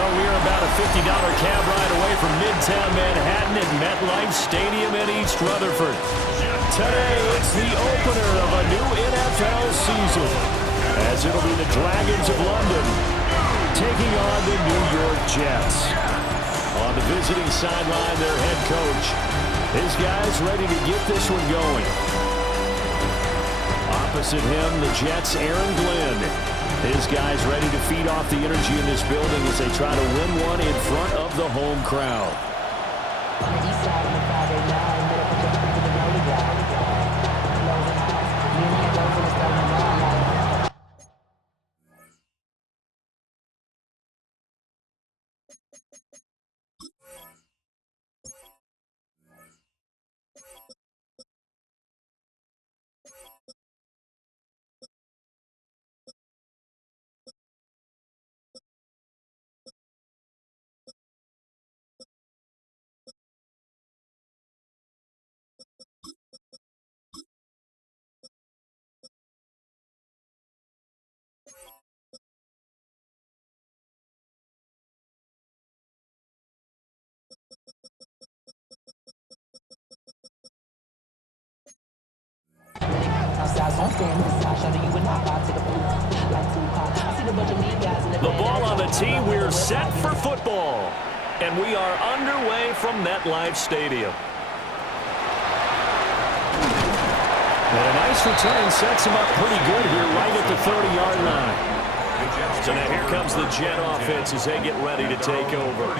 Well, we're about a $50 cab ride away from Midtown Manhattan at MetLife Stadium in East Rutherford. Today, it's the opener of a new NFL season, as it'll be the Dragons of London taking on the New York Jets. On the visiting sideline, their head coach. His guys ready to get this one going. Opposite him, the Jets' Aaron Glenn. His guys ready to feed off the energy in this building as they try to win one in front of the home crowd. On the east side of the 589, middle of the rolling ground. Closing house. Me and Ian goes in the starting line like. The ball on the tee. We're set for football. And we are underway from MetLife Stadium. And a nice return sets him up pretty good here right at the 30-yard line. So now here comes the Jet offense as they get ready to take over.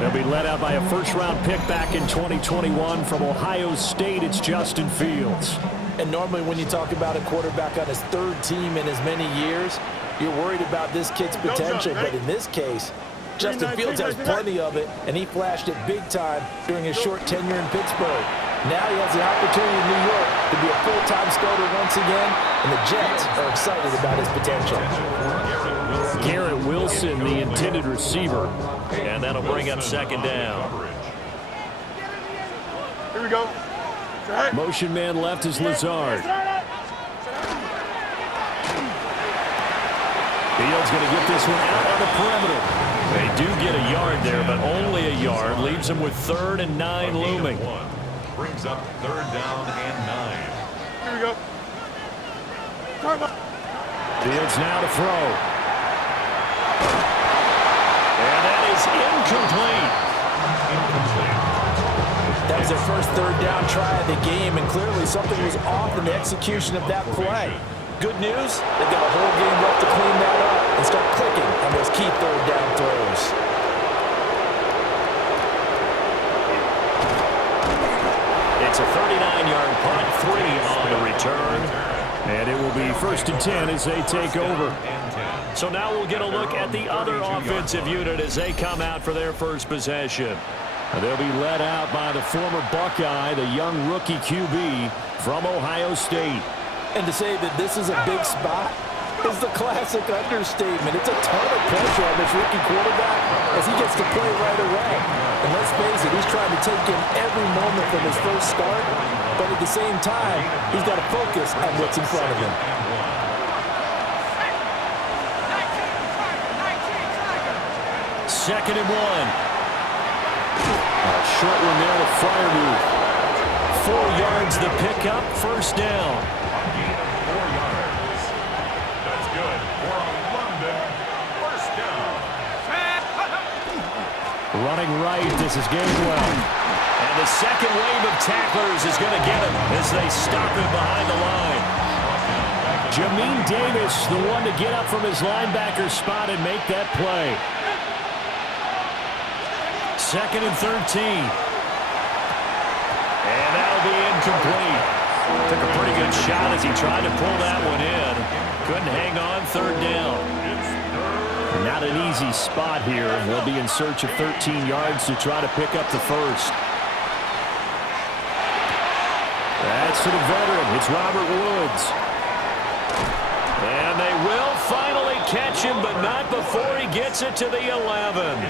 They'll be led out by a first-round pick back in 2021 from Ohio State. It's Justin Fields. And normally when you talk about a quarterback on his third team in as many years, you're worried about this kid's potential. But in this case, Justin Fields has plenty of it, and he flashed it big time during his short tenure in Pittsburgh. Now he has the opportunity in New York to be a full-time starter once again, and the Jets are excited about his potential. Garrett Wilson, the intended receiver, and that'll bring up second down. Here we go. Motion man left is Lazard. Fields going to get this one out on the perimeter. They do get a yard there, but only a yard. Leaves them with 3rd and 9 looming. Brings up 3rd down and 9. Here we go. Fields now to throw. And that is incomplete. That was their first 3rd down try of the game, and clearly something was off in the execution of that play. Good news, they've got a whole game left to clean that up and start clicking on those key 3rd down throws. It's a 39-yard punt, 3 on the return. And it will be 1st and 10 as they take over. So now we'll get a look at the other offensive unit as they come out for their first possession. They'll be led out by the former Buckeye, the young rookie QB from Ohio State. And to say that this is a big spot is the classic understatement. It's a ton of pressure on this rookie quarterback as he gets to play right away. And let's face it, he's trying to take in every moment from his first start, but at the same time, he's got to focus on what's in front of him. Second and 1. A short one there to Freiermuth. 4 yards the pickup, 1st down. Gain of 4 yards. That's good for London. 1st down. Running right, this is Gainwell. And the second wave of tacklers is going to get him as they stop him behind the line. Jamin Davis, the one to get up from his linebacker spot and make that play. 2nd and 13. And that'll be incomplete. Took a pretty good shot as he tried to pull that one in. Couldn't hang on, 3rd down. Not an easy spot here. They'll be in search of 13 yards to try to pick up the first. That's to the veteran. It's Robert Woods. And they will finally catch him, but not before he gets it to the 11.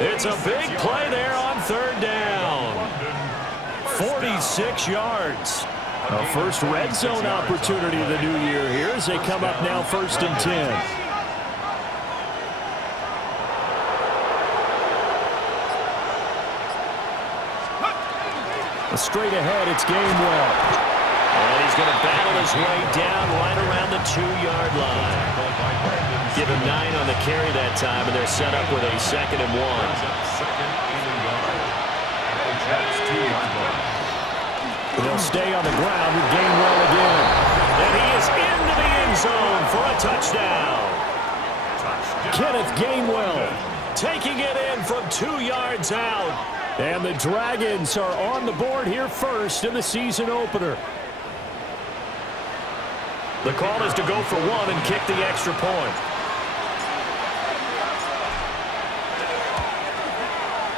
It's a big play there on 3rd down. 46 yards. A first red zone opportunity of the new year here as they come up now 1st and 10. Straight ahead, it's Gainwell. And he's going to battle his way down right around the 2-yard line. Give him 9 on the carry that time, and they're set up with a 2nd and 1. They'll stay on the ground with Gainwell again. And he is into the end zone for a touchdown. Kenneth Gainwell taking it in from 2 yards out. And the Dragons are on the board here first in the season opener. The call is to go for 1 and kick the extra point.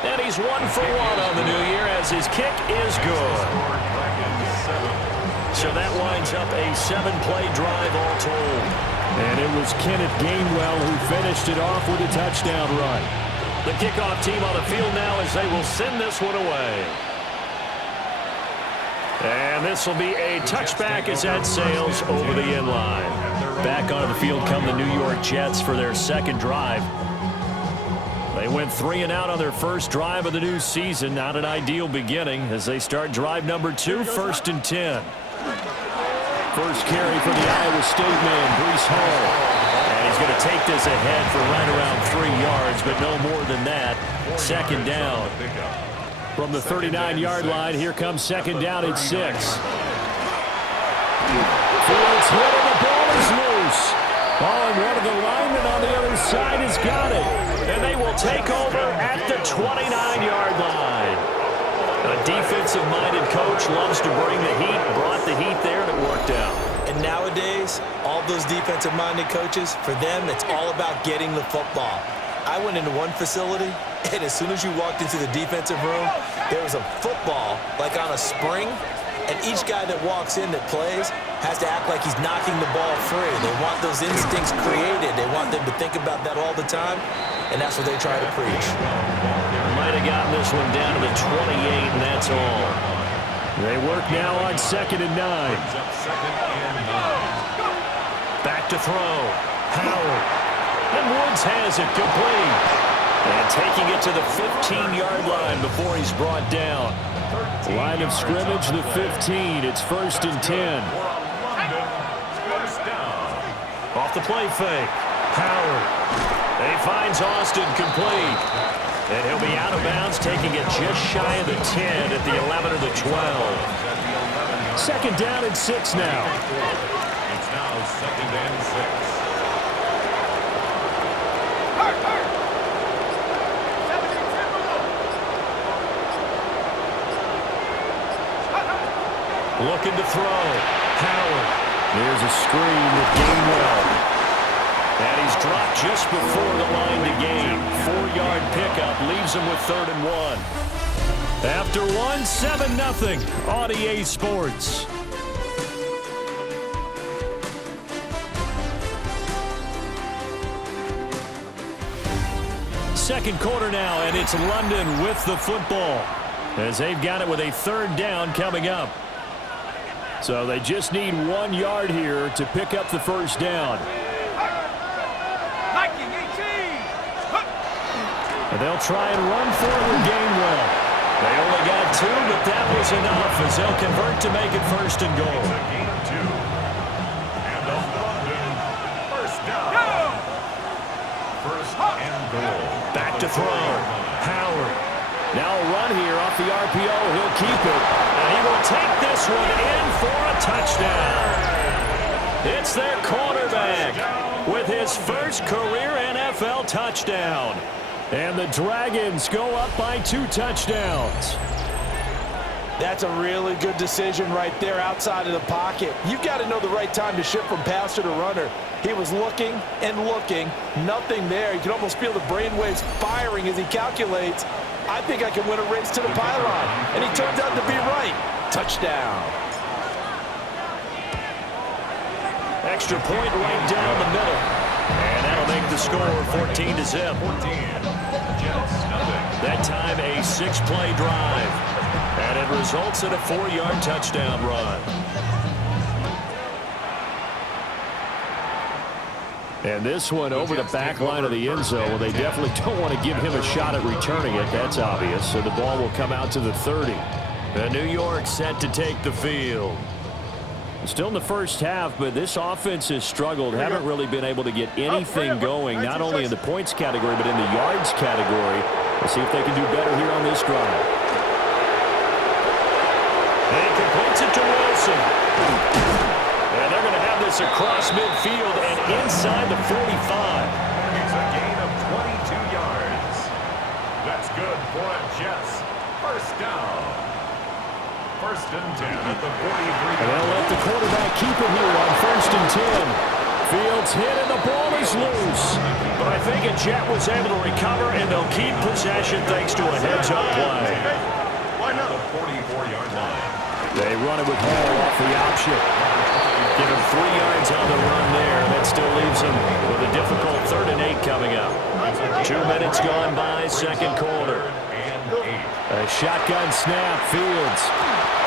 And he's 1 for 1 on the new year as his kick is good. So that winds up a 7-play drive all told. And it was Kenneth Gainwell who finished it off with a touchdown run. The kickoff team on the field now as they will send this one away. And this will be a touchback as that sails over the end line. Back onto the field come the New York Jets for their second drive. They went 3 and out on their first drive of the new season. Not an ideal beginning as they start drive number 2, 1st and 10. First carry for the Iowa State man, Breece Hall. And he's going to take this ahead for right around 3 yards, but no more than that. 2nd down. From the 39-yard line, here comes 2nd down at 6. Fields hit and the ball is loose. Oh, and one of the linemen on the other side has got it. And they will take over at the 29-yard line. A defensive-minded coach loves to bring the heat, brought the heat there, and it worked out. And nowadays, all those defensive-minded coaches, for them, it's all about getting the football. I went into one facility, and as soon as you walked into the defensive room, there was a football, like on a spring, and each guy that walks in that plays has to act like he's knocking the ball free. They want those instincts created. They want them to think about that all the time, and that's what they try to preach. Might have gotten this one down to the 28, and that's all. They work now on 2nd and 9. Back to throw. Howard. And Woods has it complete. And taking it to the 15-yard line before he's brought down. Line of scrimmage, the 15. It's 1st and 10. Off the play fake. Howard. He finds Austin complete. And he'll be out of bounds, taking it just shy of the 10 at the 11 or the 12. 2nd down and 6 now. It's now 2nd and 6. Looking to throw. Howard. There's a screen with Gainwell. And he's dropped just before the line to gain. 4-yard pickup leaves him with 3rd and 1. After 1, 7-0 on EA Sports. Second quarter now, and it's London with the football as they've got it with a 3rd down coming up. So they just need 1 yard here to pick up the 1st down. And they'll try and run forward Gainwell. They only got 2, but that was enough as they'll convert to make it 1st and goal. It's a gain of 2. And a London 1st down. 1st and goal. Back to throw. Howard. Now a run here off the RPO. He'll keep it. And he will take this one in for a touchdown. It's their quarterback with his first career NFL touchdown. And the Dragons go up by 2 touchdowns. That's a really good decision right there outside of the pocket. You've got to know the right time to shift from passer to runner. He was looking and looking, nothing there. You can almost feel the brainwaves firing as he calculates, I think I can win a race to the pylon. And he turns out to be right. Touchdown. Extra point right down the middle. And that'll make the score 14-0. 14. Jets, nothing. That time a 6-play drive. And it results in a 4-yard touchdown run. And this one over the back line of the end zone. Well, they definitely don't want to give him a shot at returning it. That's obvious. So the ball will come out to the 30. New York set to take the field. Still in the first half, but this offense has struggled. Haven't really been able to get anything going, not only in the points category, but in the yards category. We'll see if they can do better here on this drive. And he completes it to Wilson. And they're going to have this across midfield and inside the 45. It's a gain of 22 yards. That's good for a Jets first down. First and 10 at the 43. And they'll let the quarterback keep it here on first and 10. Fields hit and the ball is loose. But I think a Jet was able to recover, and they'll keep possession thanks to a heads-up play. Why not? The 44-yard line. They run it with Hall off the option. Give him 3 yards on the run there. That still leaves him with a difficult 3rd and 8 coming up. 2 minutes gone by, second quarter. A shotgun snap, Fields.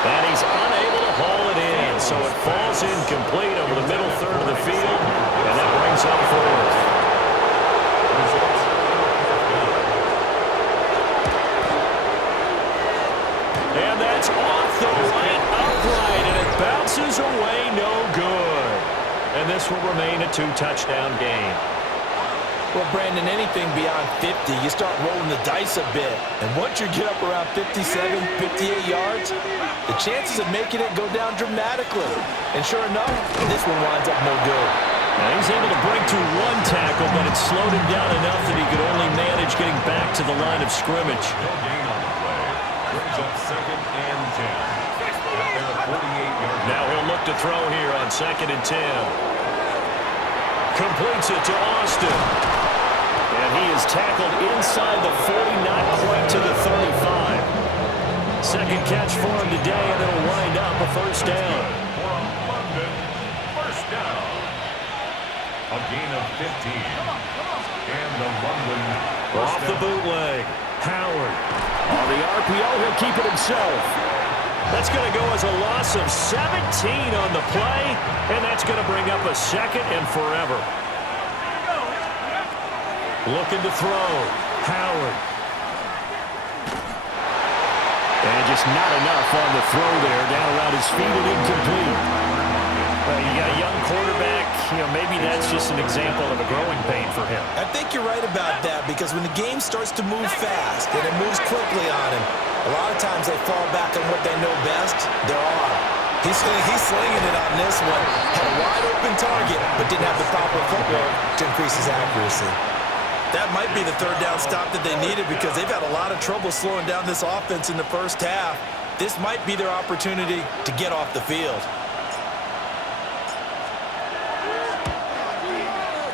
And he's unable to haul it in, so it falls incomplete over the middle third of the field, and that brings up 4th. And that's off the right upright, and it bounces away, no good. And this will remain a 2-touchdown game. Well, Brandon, anything beyond 50, you start rolling the dice a bit. And once you get up around 57, 58 yards, the chances of making it go down dramatically. And sure enough, this one winds up no good. Now he's able to break to 1 tackle, but it slowed him down enough that he could only manage getting back to the line of scrimmage. No gain on the play. Brings up 2nd and 10. At their 48-yard line. Now he'll look to throw here on 2nd and 10. Completes it to Austin. And he is tackled inside the 40, not quite to the 35. Second catch for him today, and it'll wind up a first down. For a London first down. A gain of 15. And the London Off the bootleg. Howard. On the RPO, he'll keep it himself. That's going to go as a loss of 17 on the play, and that's going to bring up a 2nd and forever. Looking to throw. Howard. And just not enough on the throw there. Down around his feet and incomplete. Well, you got a young quarterback. Maybe that's just an example of a growing pain for him. I think you're right about that, because when the game starts to move fast and it moves quickly on him, a lot of times they fall back on what they know best, their arm. He's slinging it on this one. Had a wide open target, but didn't have the proper footwork to increase his accuracy. That might be the 3rd down stop that they needed, because they've had a lot of trouble slowing down this offense in the first half. This might be their opportunity to get off the field.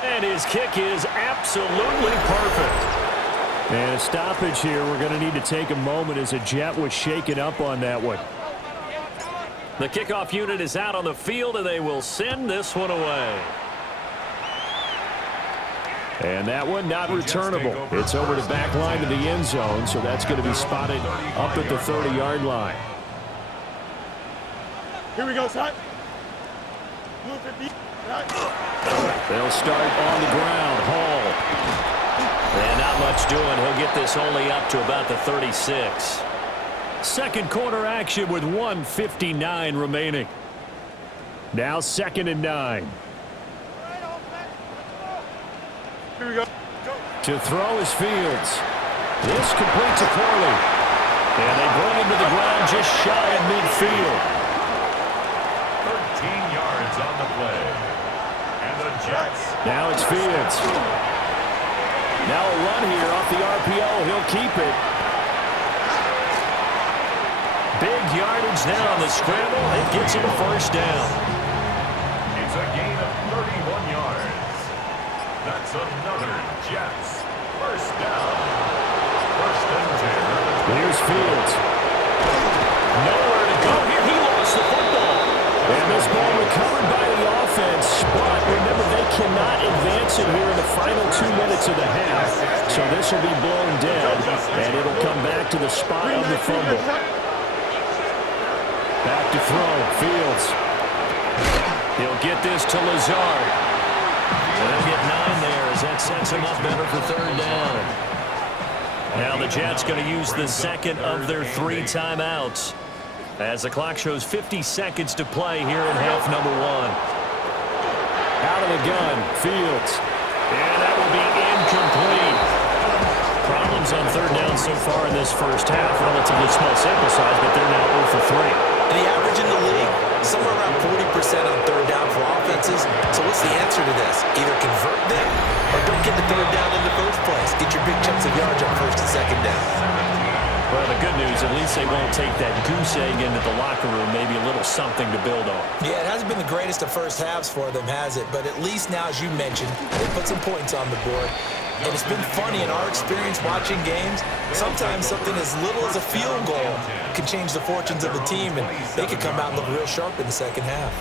And his kick is absolutely perfect. And a stoppage here. We're going to need to take a moment as a Jet was shaken up on that one. The kickoff unit is out on the field, and they will send this one away. And that one not returnable. It's over the back line of the end zone, so that's going to be spotted up at the 30-yard line. Here we go, son. They'll start on the ground. Hall. And not much doing. He'll get this only up to about the 36. Second quarter action with 1:59 remaining. Now 2nd and 9. Here we go. To throw is Fields. This completes a Corley. And they bring him to the ground just shy of midfield. 13 yards on the play. And the Jets. Now it's Fields. Now a run here off the RPO. He'll keep it. Big yardage now on the scramble. It gets him a first down. It's a gain of 31 yards. That's another Jets first down. First and 10. Here's Fields. Nowhere to go here. He lost the football. And this ball recovered by the offense. But remember, they cannot advance it here in the final 2 minutes of the half. So this will be blown dead, and it'll come back to the spot of the fumble. Back to throw. Fields. He'll get this to Lazard. And they'll get 9 there as that sets him up better for 3rd down. Now the Jets going to use the second of their 3 timeouts. As the clock shows 50 seconds to play here in half number 1. Out of the gun, Fields. And that will be incomplete. Problems on third down so far in this first half. Relatively small sample size, but they're now 0 for 3. And the average in the league, somewhere around 40% on third down for offenses. So what's the answer to this? Either convert them or don't get the third down in the first place. Get your big chunks of yards on first and second down. Well, the good news, at least they won't take that goose egg into the locker room. Maybe a little something to build on. Yeah, it hasn't been the greatest of first halves for them, has it? But at least now, as you mentioned, they put some points on the board. And it's been funny in our experience watching games. Sometimes something as little as a field goal can change the fortunes of the team, and they could come out and look real sharp in the second half.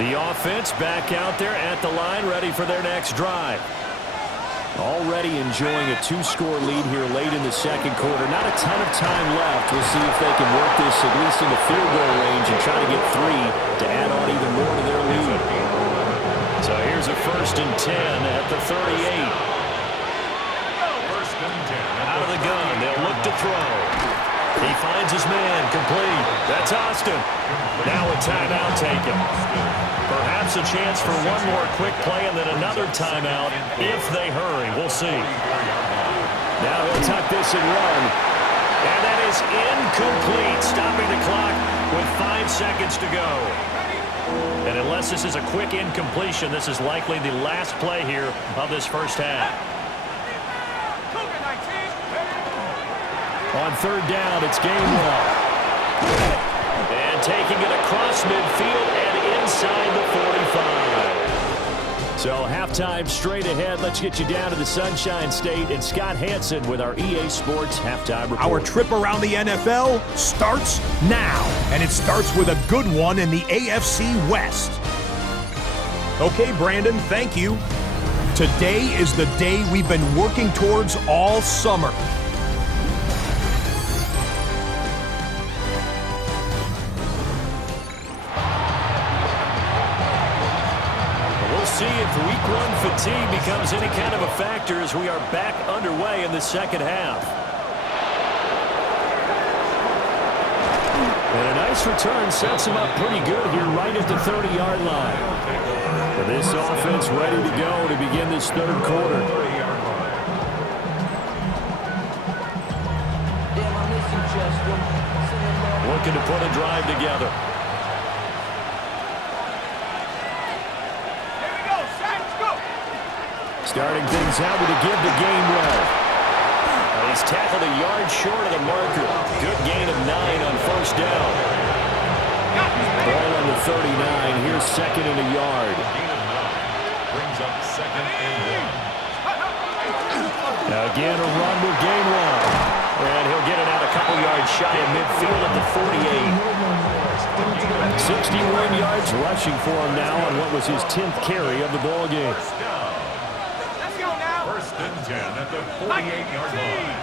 The offense back out there at the line, ready for their next drive. Already enjoying a 2-score lead here late in the second quarter. Not a ton of time left. We'll see if they can work this at least into field goal range and try to get 3 to add on even more to their lead. So here's a 1st and 10 at the 38. 1st and 10. Out of the gun, they'll look to throw. He finds his man, complete. That's Austin. Now a timeout taken. Perhaps a chance for one more quick play and then another timeout if they hurry. We'll see. Now he'll tuck this and run. And that is incomplete, stopping the clock with 5 seconds to go. And unless this is a quick incompletion, this is likely the last play here of this first half. On third down, it's Gainwell. And taking it across midfield and inside the 45. So halftime straight ahead. Let's get you down to the Sunshine State and Scott Hansen with our EA Sports halftime report. Our trip around the NFL starts now, and it starts with a good one in the AFC West. Okay, Brandon, thank you. Today is the day we've been working towards all summer. See if week 1 fatigue becomes any kind of a factor as we are back underway in the second half. And a nice return sets him up pretty good here right at the 30-yard line. And this offense ready to go to begin this third quarter. Looking to put a drive together. Starting things out with a give to Gainwell. He's tackled a yard short of the marker. Good gain of 9 on first down. Ball on the 39. Here's 2nd and a yard. Brings up 2nd and 1. Now again, a run with Gainwell. And he'll get it out a couple yards shy of midfield at the 48. 61 yards rushing for him now on what was his 10th carry of the ball game. 1st and 10 at the 48-yard line.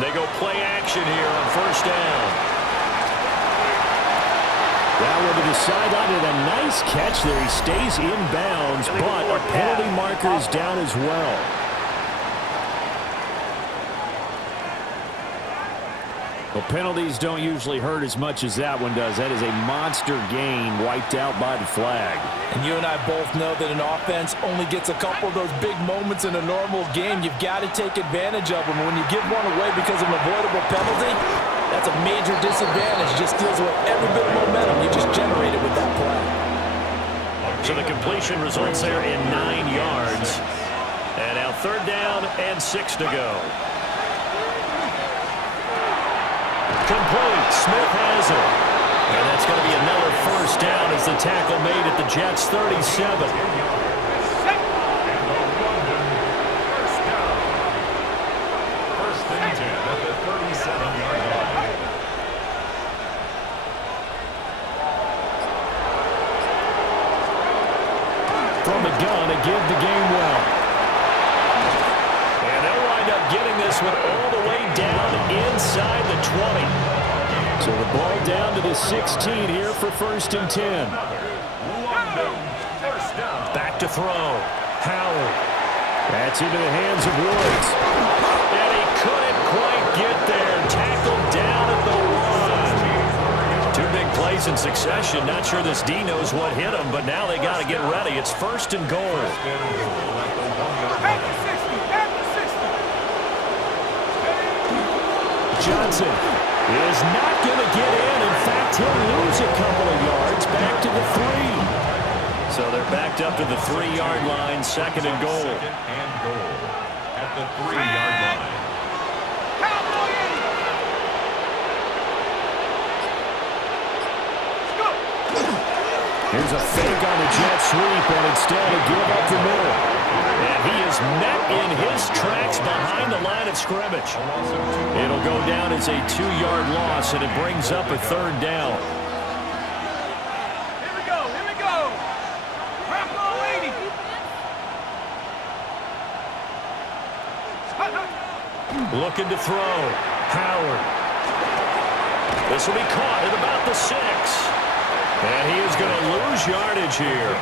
They go play action here on first down. Down over the sideline and a nice catch there. He stays in bounds, but a penalty marker is down as well. Well, penalties don't usually hurt as much as that one does. That is a monster gain wiped out by the flag. And you and I both know that an offense only gets a couple of those big moments in a normal game. You've got to take advantage of them. When you give one away because of an avoidable penalty, that's a major disadvantage. Just steals away every bit of momentum you just generated with that play. So the completion results there in 9 yards. And now third down and 6 to go. Complete. Smith has it. And that's going to be another first down as the tackle made at the Jets' 37. First and 10 at the 37-yard line. From the gun, a give to Gainwell. And they'll wind up getting this one all the way down inside the 20. So the ball down to the 16 here for 1st and 10. Back to throw. Howell. That's into the hands of Woods. And he couldn't quite get there. Tackled down at the 1. Two big plays in succession. Not sure this D knows what hit him, but now they got to get ready. It's 1st and goal. Johnson is not going to get in. In fact, he'll lose a couple of yards back to the 3. So they're backed up to the 3-yard line, 2nd and goal. 2nd and goal at the 3-yard line. Here's a fake on the jet sweep, and instead a give up the middle. And he is met in his tracks behind the line of scrimmage. It'll go down as a 2-yard loss, and it brings up a 3rd down. Here we go, here we go. Rambo 80. Looking to throw. Howard. This will be caught at about the 6. And he is going to lose yardage here.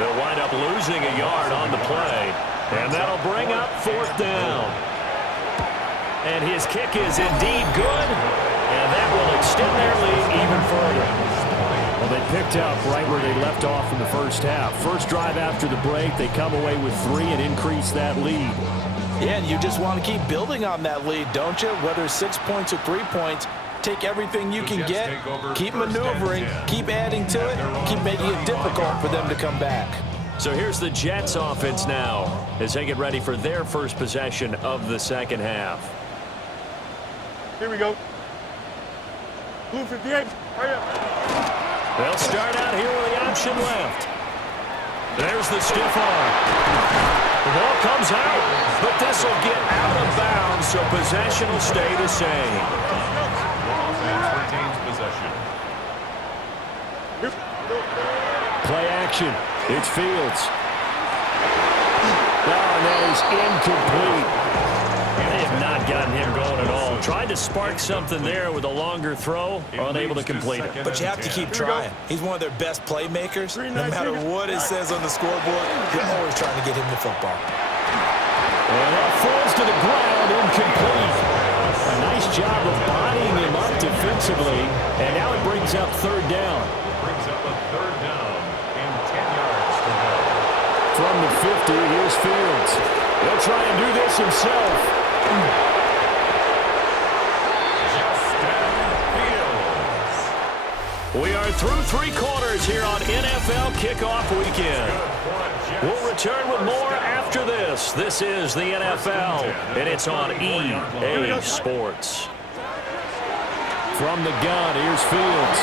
They'll wind up losing a yard on the play. And that'll bring up 4th down. And his kick is indeed good. And that will extend their lead even further. Well, they picked up right where they left off in the first half. First drive after the break, they come away with 3 and increase that lead. Yeah, and you just want to keep building on that lead, don't you? Whether it's 6 points or 3 points, take everything you can get, keep maneuvering, keep adding to it, keep making it difficult for them to come back. So here's the Jets offense now as they get ready for their first possession of the second half. Here we go. Blue 58. Hurry up. They'll start out here with the option left. There's the stiff arm. The ball comes out, but this will get out of bounds, so possession will stay the same. Retains possession. Play action. It's Fields. Oh, that is incomplete. They have not gotten him going at all. Tried to spark something there with a longer throw, unable to complete it. But you have to keep trying. He's one of their best playmakers. No matter what it says on the scoreboard, you're always trying to get him the football. And that falls to the ground, incomplete. A nice job of bodying him up defensively, and now it brings up 3rd down. Brings up a 3rd down and 10 yards to go. From the 50, here's Fields. He'll try and do this himself. We are through 3 quarters here on NFL Kickoff Weekend. We'll return with more after this. This is the NFL, and it's on EA Sports. From the gun, here's Fields.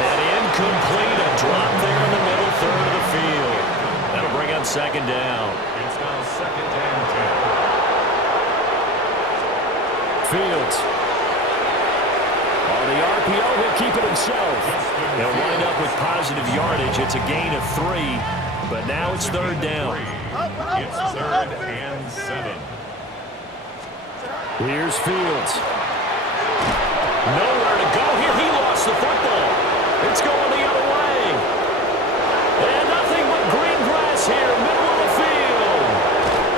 And incomplete, a drop there in the middle 3rd of the field. That'll bring up 2nd down. It's now 2nd and 10. Fields. On the RPO, he'll keep it himself. He'll wind up with positive yardage. It's a gain of 3, but now it's 3rd down. It's 3rd and 7. Here's Fields. Nowhere to go here. He lost the football. It's going the other way. And nothing but green grass here, middle of the field.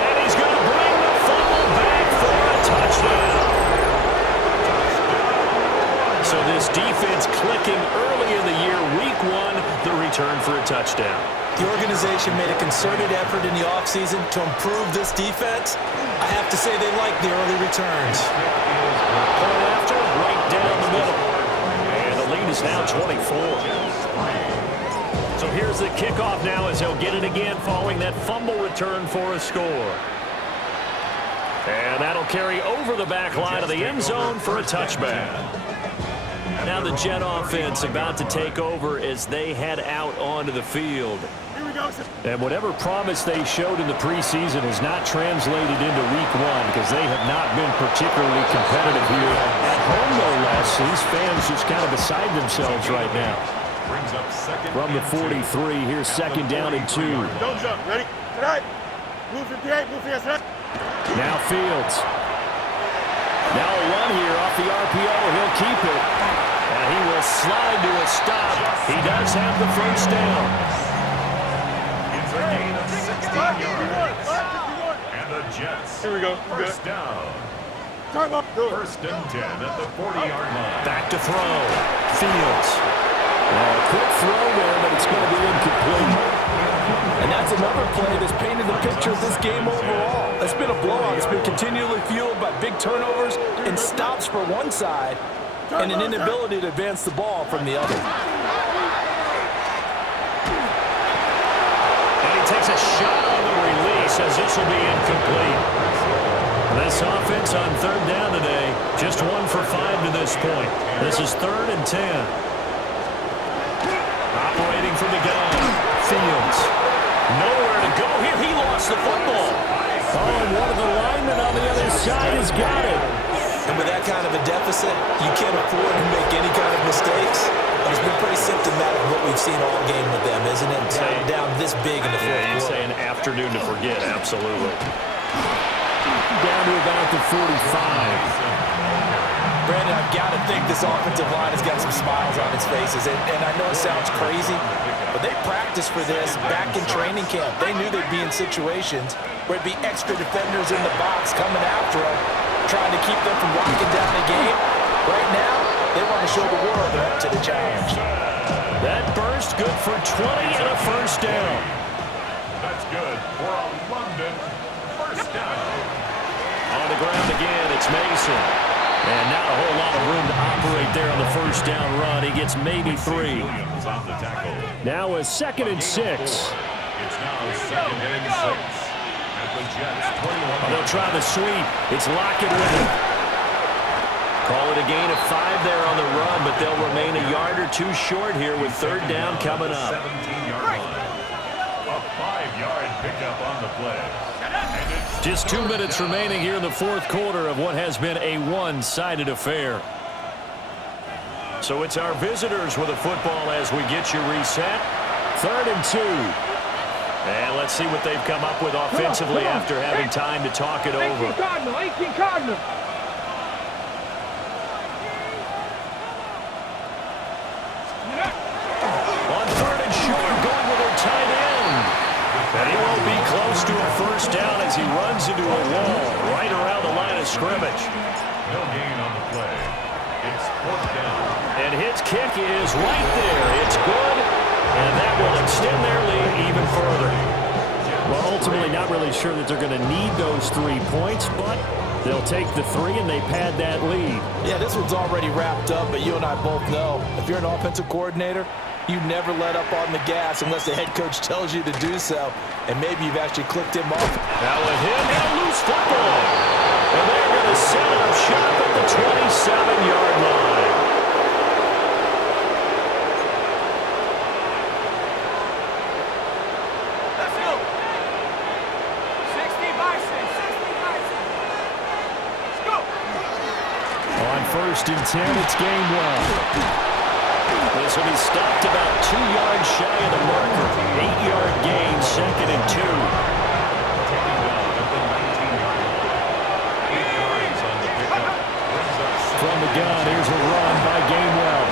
And he's going to bring the fumble back for a touchdown. So this defense clicking early in the year, week 1, the return for a touchdown. The organization made a concerted effort in the offseason to improve this defense. I have to say they like the early returns. Point after, right down the middle. And the lead is now 24. So here's the kickoff now as he'll get it again following that fumble return for a score. And that'll carry over the back line of the end zone for a touchback. Now the Jet offense about to take over as they head out onto the field. And whatever promise they showed in the preseason has not translated into week 1 because they have not been particularly competitive here. At home, no less, these fans just kind of beside themselves right now. Brings up 2nd From the 43, here's 2nd down and 2. Don't jump. Ready? Tonight. Blue 58, blue 58. Now Fields. Now a run here off the RPO. He'll keep it. And he will slide to a stop. He does have the 1st down. It's a gain of 16. yards. And the Jets. Here we go. First down. Time up. Do it. First and 10 at the 40-yard line. Back to throw. Fields. Quick throw there, but it's going to be incomplete. And that's another play that's painted the picture of this game overall. It's been a blowout. It's been continually fueled by big turnovers and stops for one side and an inability to advance the ball from the other. And he takes a shot on the release as this will be incomplete. This offense on third down today, just 1 for 5 to this point. This is 3rd and 10. Operating from the gun, Fields. Nowhere to go here. He lost the football. Oh, and one of the linemen on the other side has got it. And with that kind of a deficit, you can't afford to make any kind of mistakes. But it's been pretty symptomatic of what we've seen all game with them, isn't it? Down this big in the fourth quarter. You'd say an afternoon to forget, absolutely. Down to about the 45. Brandon, I've got to think this offensive line has got some smiles on its faces. And I know it sounds crazy, but they practiced for this back in training camp. They knew they'd be in situations where it'd be extra defenders in the box coming after them, trying to keep them from locking down the game. Right now, they want to show the world they're up to the challenge. That burst good for 20 and a first down. That's good for a London first down. On the ground again, it's Mason. And not a whole lot of room to operate there on the first down run. He gets maybe 3. Williams on the tackle. Now a 2nd and 6. It's now 2nd and 6. At the Jets 21. They'll try the sweep. It's Lockett with it. Call it a gain of 5 there on the run, but they'll remain a yard or 2 short here with 3rd down coming up. 17-yard line. A 5-yard pickup on the play. Just 2 minutes remaining here in the fourth quarter of what has been a one-sided affair. So it's our visitors with the football as we get you reset. 3rd and 2. And let's see what they've come up with offensively after having time to talk it over. 18 Cardinal. On 3rd and short, going with their tight end. And he won't be close to a first down as he runs into a wall right around the line of scrimmage. No gain on the play. It's 4th down. And his kick is right there. It's good, and that will extend their lead even further. Well, ultimately not really sure that they're going to need those 3 points, but they'll take the 3 and they pad that lead. Yeah, this one's already wrapped up, but you and I both know if you're an offensive coordinator, you never let up on the gas unless the head coach tells you to do so, and maybe you've actually clicked him off. Now with him, and a loose football. And they're going to set up shop at the 27-yard line. Let's go. 60 by 6. 60 by 6. Let's go. On 1st and 10, it's Gainwell. This will be stopped about 2 yards shy of the marker. 8-yard gain, 2nd and 2. Taking down at the 19-yard line. 8 yards on the pickup. Brings up From the gun, here's a run by Gainwell.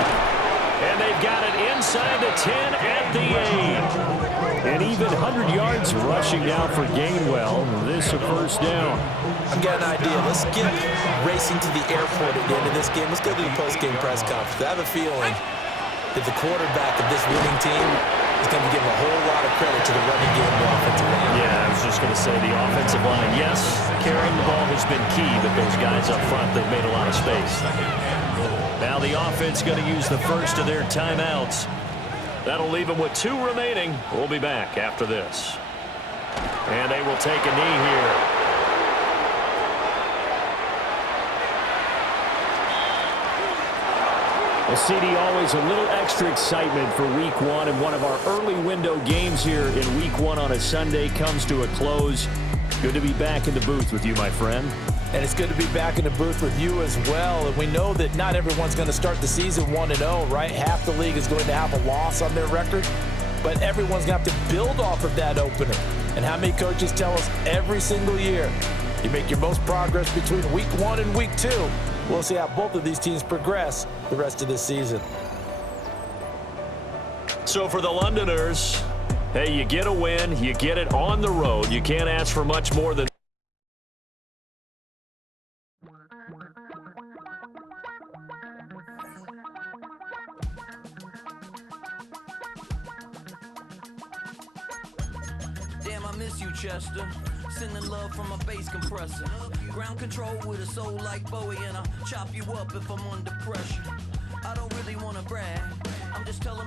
And they've got it inside the 10 at the 8. An even 100 yards rushing now for Gainwell. This a first down. I've got an idea. Let's skip racing to the airport at the end of this game. Let's go to the post-game press conference. I have a feeling that the quarterback of this winning team is going to give a whole lot of credit to the running game and the offensive line. Yeah, I was just going to say the offensive line, yes, carrying the ball has been key, but those guys up front, they've made a lot of space. Now the offense going to use the first of their timeouts. That'll leave them with 2 remaining. We'll be back after this. And they will take a knee here. Well, CD, always a little extra excitement for Week 1, and one of our early window games here in Week 1 on a Sunday comes to a close. Good to be back in the booth with you, my friend. And it's good to be back in the booth with you as well. And we know that not everyone's going to start the season 1-0, right? Half the league is going to have a loss on their record, but everyone's going to have to build off of that opener. And how many coaches tell us every single year, you make your most progress between Week 1 and Week 2. We'll see how both of these teams progress the rest of this season. So for the Londoners, Hey, you get a win, you get it on the road. You can't ask for much more than Damn, I miss you, Chester. Sending love from a bass compressor. Ground control with a soul like Bowie, and I'll chop you up if I'm under pressure. I don't really want to brag. I'm just telling